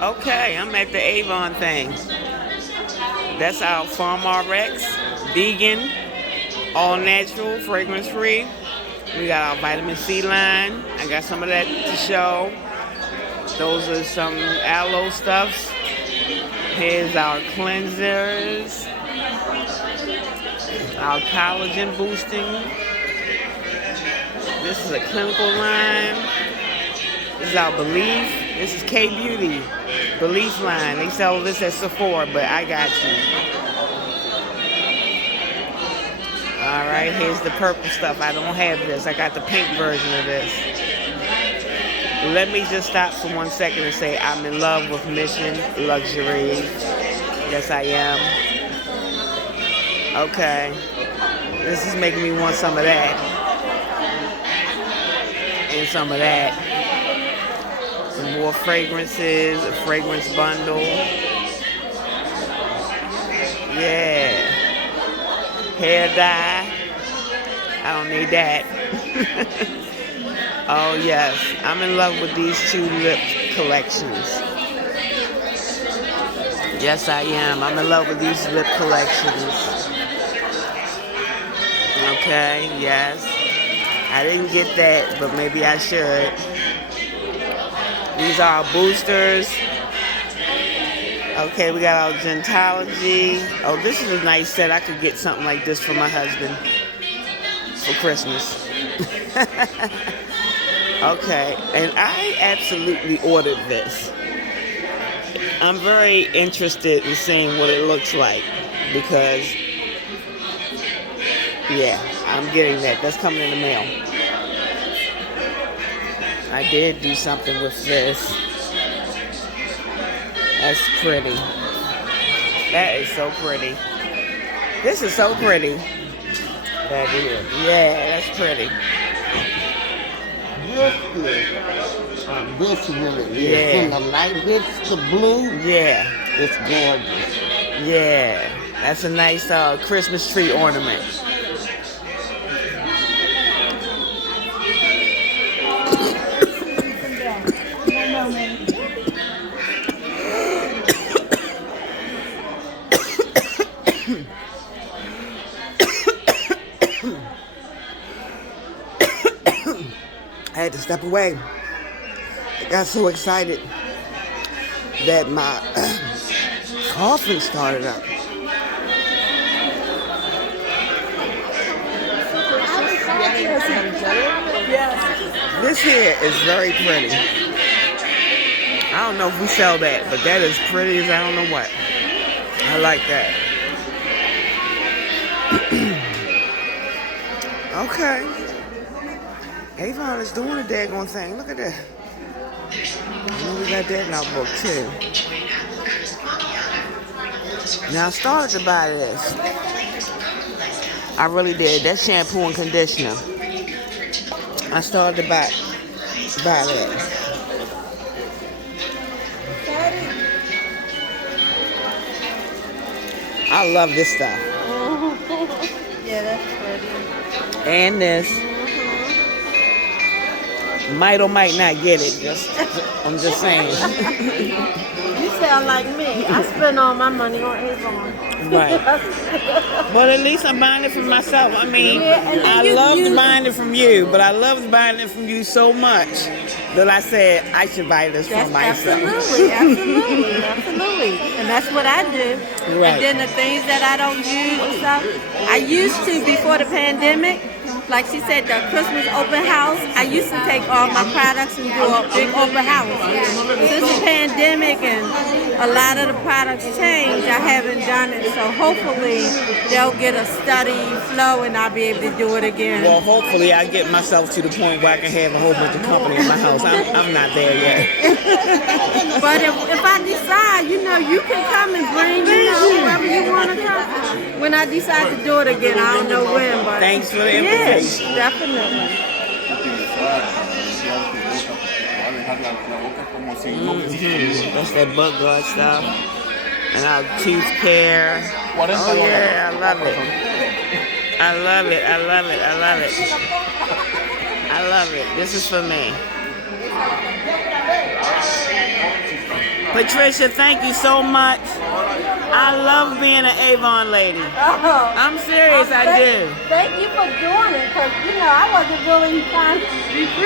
Okay, I'm at the Avon thing. That's our Farm RX, vegan, all natural, fragrance free. We got our vitamin C line. I got some of that to show. Those are some aloe stuffs. Here's our cleansers, our collagen boosting. This is a clinical line. This is our Belief. This is K Beauty Belief line. They sell this at Sephora, but I got you. All right, here's the purple stuff. I don't have this. I got the pink version of this. Let me just stop for 1 second and say I'm in love with Mission Luxury. Yes, I am. Okay. This is making me want some of that. And some of that. Some more fragrances, a fragrance bundle. Yeah. Hair dye. I don't need that. Oh yes, I'm in love with these two lip collections. Yes, I am. I'm in love with these lip collections. Okay, yes. I didn't get that, but maybe I should. These are our boosters. Okay, we got our Gentology. Oh, this is a nice set. I could get something like this for my husband for Christmas. Okay, and I absolutely ordered this. I'm very interested in seeing what it looks like because, yeah, I'm getting that. That's coming in the mail. I did do something with this. That's pretty. That is so pretty. This is so pretty. That is. Yeah, that's pretty. This really is. Yeah. When the light hits the blue, Yeah. it's gorgeous. Yeah. That's a nice Christmas tree ornament. I had to step away. I got so excited that my coughing started up. This here is very pretty. I don't know if we sell that, but that is pretty as I don't know what. I like that. Okay. Avon is doing a daggone thing. Look at that. I know we got that in our book too. Now I started to buy this. I really did. That shampoo and conditioner. I started to buy that. I love this stuff. Yeah, that's pretty. And this. Might or might not get it. I'm just saying. You sound like me. I spend all my money on Avon. Right. But at least I'm buying it for myself. I mean, Yeah, I loved buying it from you, but I loved buying it from you so much that I said I should buy this for myself. Absolutely. And that's what I do. Right. And then the things that I don't use and stuff, I used to before the pandemic. Like she said, the Christmas open house, I used to take all my products and do a big open house. Since the pandemic and a lot of the products changed, I haven't done it. So hopefully they'll get a steady flow and I'll be able to do it again. Well, hopefully I get myself to the point where I can have a whole bunch of company in my house. I'm not there yet. But if I decide, you can come and bring, whoever you want to come. When I decide to do it again, I don't know when, but Thanks for the invitation. yes, definitely. That's that bug guard stuff. And our tooth care. Oh yeah, I love it. I love it. I love it. I love it. I love it. This is for me. Patricia, thank you so much. I love being an Avon lady. I'm serious, I do. Thank you for doing it, because, I wasn't really trying to be